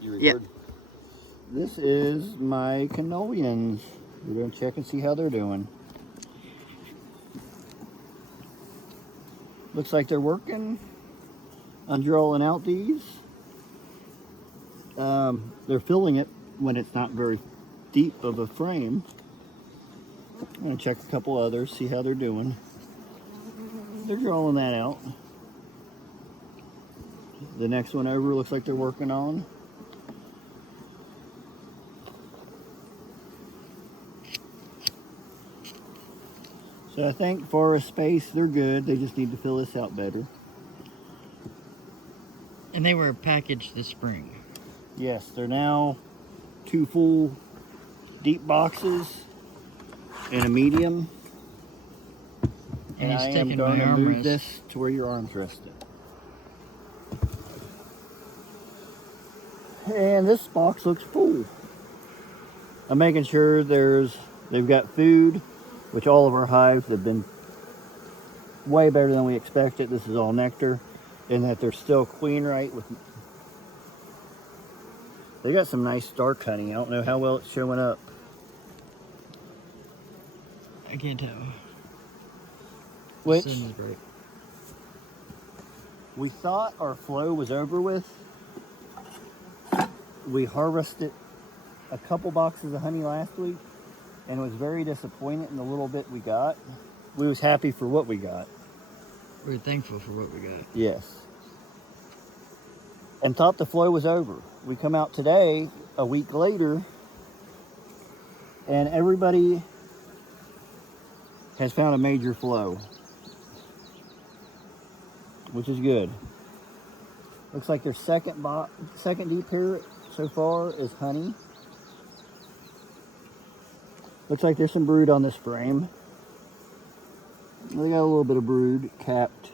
You record? Yep. This is my cannolians. We're going to check and see how they're doing. Looks like they're working on drawing out these. They're filling it when it's not very deep of a frame. I'm going to check a couple others, see how they're doing. They're drawing that out. The next one over looks like they're working on. So I think for a space, they're good. They just need to fill this out better. And they were packaged this spring. Yes, they're now 2 full deep boxes and a medium. And he's taking going my to arm move rest. this to where your arm's resting. And this box looks full. I'm making sure they've got food, which all of our hives have been way better than we expected. This is all nectar, and that they're still queen right with. They got some nice dark honey. I don't know how well it's showing up. I can't tell. Which The sun is bright. we thought our flow was over with. We harvested a couple boxes of honey last week and was very disappointed in the little bit we got. We was happy for what we got. We're thankful for what we got. Yes. And thought the flow was over. We come out today, a week later, and everybody has found a major flow, which is good. Looks like their second deep here so far is honey. Looks like there's some brood on this frame. They got a little bit of brood capped.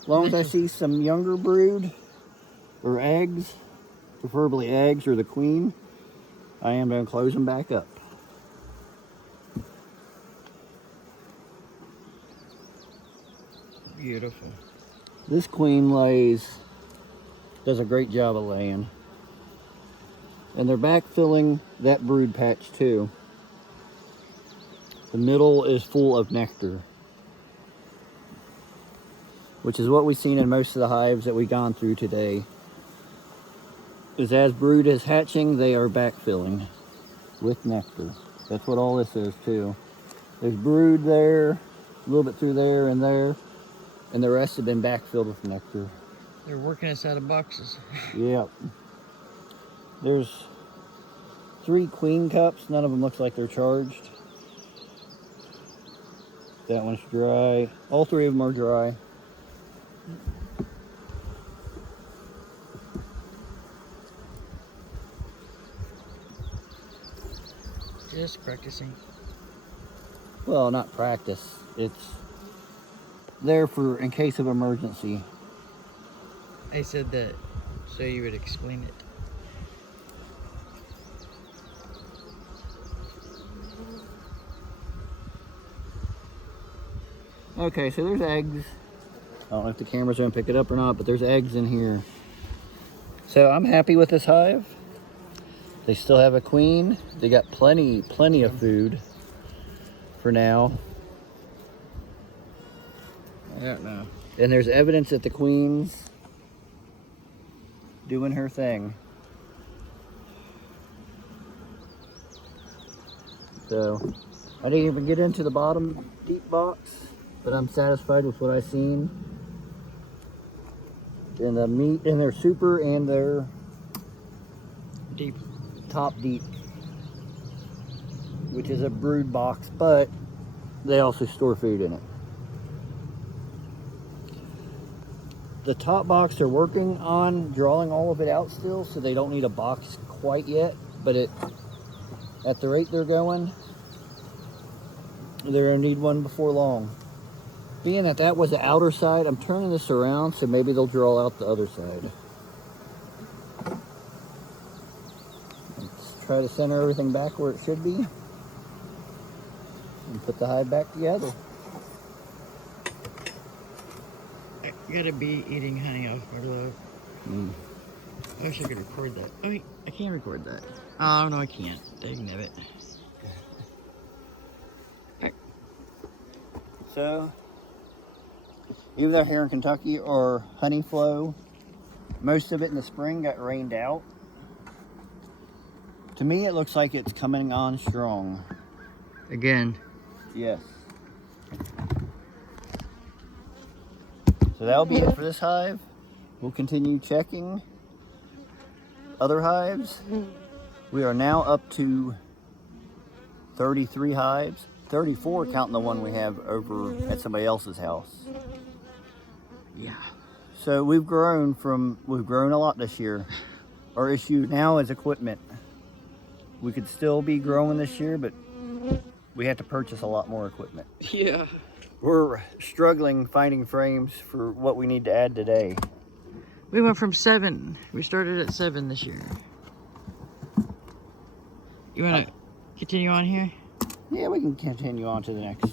As long as I see some younger brood or eggs, preferably eggs or the queen, I am going to close them back up. Beautiful. This queen does a great job of laying. And they're backfilling that brood patch too. The middle is full of nectar, which is what we've seen in most of the hives that we've gone through today. Is as brood is hatching, they are backfilling with nectar. That's what all this is too. There's brood there, a little bit through there, and the rest have been backfilled with nectar. They're working us out of boxes. Yep. There's 3 queen cups. None of them looks like they're charged. That one's dry. All 3 of them are dry. Just practicing. Well, not practice. It's there for in case of emergency. I said that so you would explain it. Okay, so there's eggs. I don't know if the camera's going to pick it up or not, but there's eggs in here. So I'm happy with this hive. They still have a queen. They got plenty of food for now. I don't know. And there's evidence that the queen's doing her thing. So I didn't even get into the bottom deep box, but I'm satisfied with what I've seen. And the meat in their super and their Deep. top deep, which is a brood box, but they also store food in it. The top box they're working on drawing all of it out still, so they don't need a box quite yet, but at the rate they're going, they're gonna need one before long. Being that that was the outer side, I'm turning this around so maybe they'll draw out the other side. Let's try to center everything back where it should be and put the hive back together. I gotta be eating honey off my glove. I wish I could record that. Oh, wait, I can't record that. Oh, no, I can't. Dang it. So, even though here in Kentucky our honey flow, most of it in the spring got rained out. To me, it looks like it's coming on strong. Again. Yes. So that'll be it for this hive. We'll continue checking other hives. We are now up to 33 hives. 34 counting the one we have over at somebody else's house. Yeah. So we've grown a lot this year. Our issue now is equipment. We could still be growing this year, but we have to purchase a lot more equipment. Yeah. We're struggling finding frames for what we need to add today. We went from 7. We started at 7 this year. You want to continue on here? Yeah, we can continue on to the next.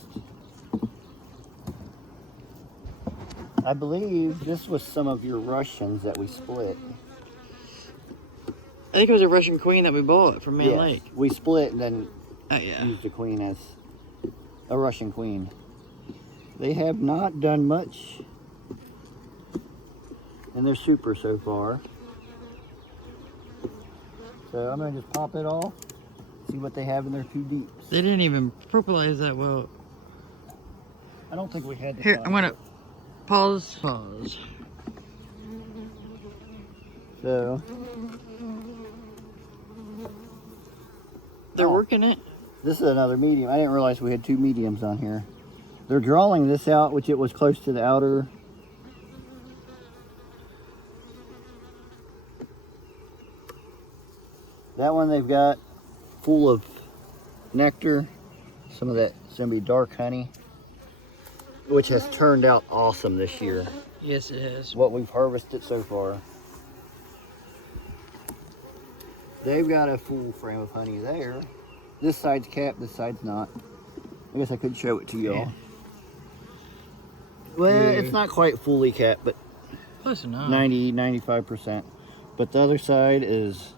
I believe this was some of your Russians that we split. I think it was a Russian queen that we bought from Man Lake. We split and then Yeah. used the queen as a Russian queen. They have not done much in their super so far. So I'm going to just pop it off, see what they have in their 2 deeps. They didn't even purplize that well. I don't think we had the Here, time. I'm going to pause. So They're working it. this is another medium. I didn't realize we had 2 mediums on here. They're drawing this out, which it was close to the outer. That one they've got full of nectar. Some of that's going to be dark honey, which has turned out awesome this year. Yes, it has. What we've harvested so far. They've got a full frame of honey there. This side's capped, this side's not. I guess I could show it to y'all. Yeah. Well, Yeah. it's not quite fully capped, but Close enough. 95%. But the other side is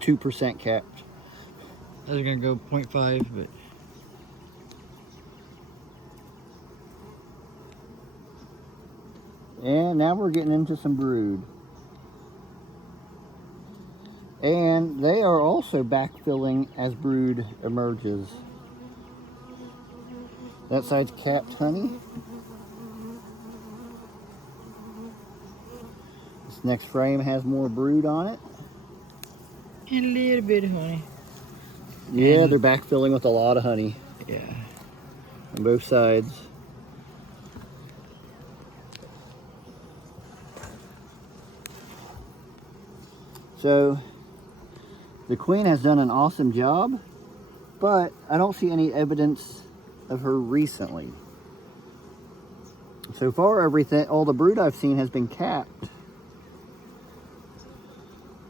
2% capped. I was going to go 0.5, but... And now we're getting into some brood. And they are also backfilling as brood emerges. That side's capped honey. This next frame has more brood on it. And a little bit of honey. Yeah, And- they're backfilling with a lot of honey Yeah. on both sides. So the queen has done an awesome job, but I don't see any evidence of her recently. So far, all the brood I've seen has been capped,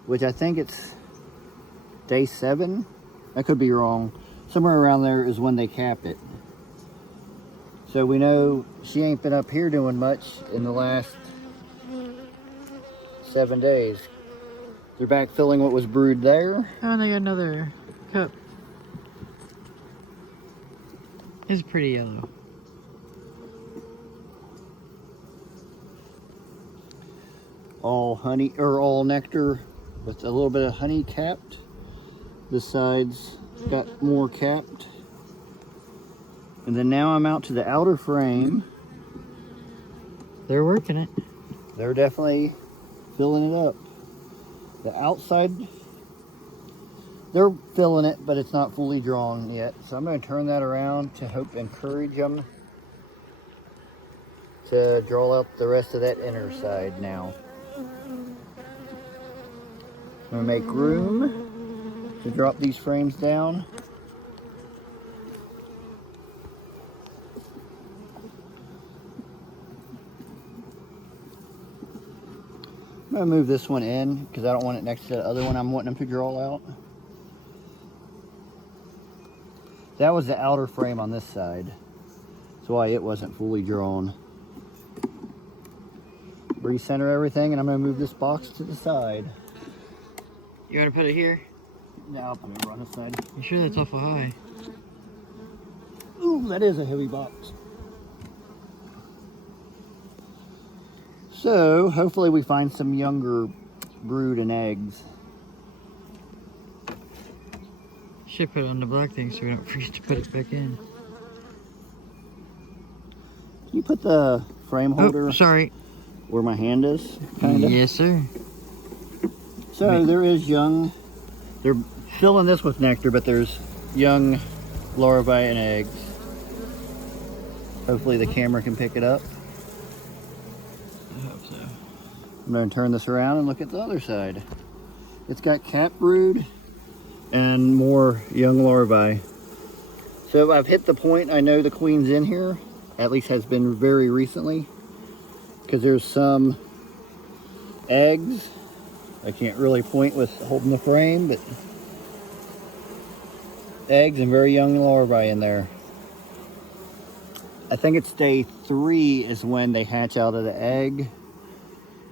which I think it's day 7. I could be wrong. Somewhere around there is when they cap it. So we know she ain't been up here doing much in the last 7 days. They're backfilling what was brewed there. Oh, and they got another cup. It's pretty yellow. All honey, or all nectar with a little bit of honey capped. The sides got more capped. And then now I'm out to the outer frame. They're working it. They're definitely filling it up. The outside, they're filling it, but it's not fully drawn yet. So I'm going to turn that around to encourage them to draw out the rest of that inner side now. I'm going to make room to drop these frames down. I'm going to move this one in because I don't want it next to the other one I'm wanting them to draw out. That was the outer frame on this side. That's why it wasn't fully drawn. recenter everything, and I'm gonna move this box to the side. You want to put it here? Now I'll put it over on this side. You sure that's awful high? Ooh, that is a heavy box. So, hopefully we find some younger brood and eggs. Should put it on the black thing so we don't forget to put it back in. Can you put the frame holder Sorry. where my hand is? Kinda? Yes, sir. So, there is young... They're filling this with nectar, but there's young larvae and eggs. Hopefully the camera can pick it up. I hope so. I'm going to turn this around and look at the other side. It's got cat brood and more young larvae. So I've hit the point. I know the queen's in here, at least has been very recently, because there's some eggs. I can't really point with holding the frame, but eggs and very young larvae in there. I think it's day 3 is when they hatch out of the egg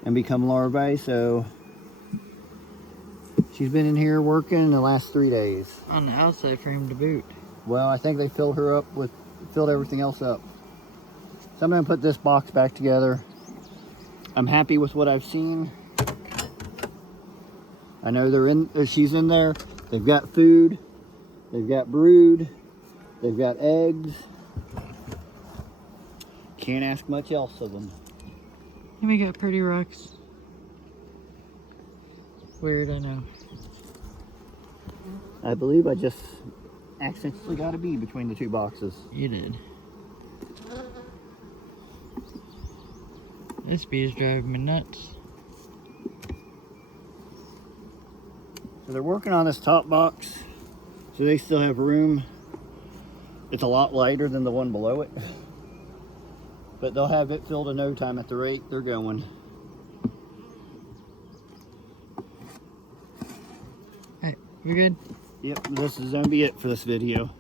and become larvae. So she's been in here working the last 3 days. On the outside frame to boot. Well, I think they filled everything else up. So I'm gonna put this box back together. I'm happy with what I've seen. I know she's in there. They've got food, they've got brood, they've got eggs. Can't ask much else of them. And we got pretty rocks. Weird, I know. I believe I just accidentally got a bee between the two boxes. You did. This bee is driving me nuts. So they're working on this top box, so they still have room. It's a lot lighter than the one below it, but they'll have it filled in no time at the rate they're going. Alright, we good? Yep, this is gonna be it for this video.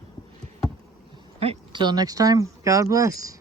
Alright, till next time, God bless.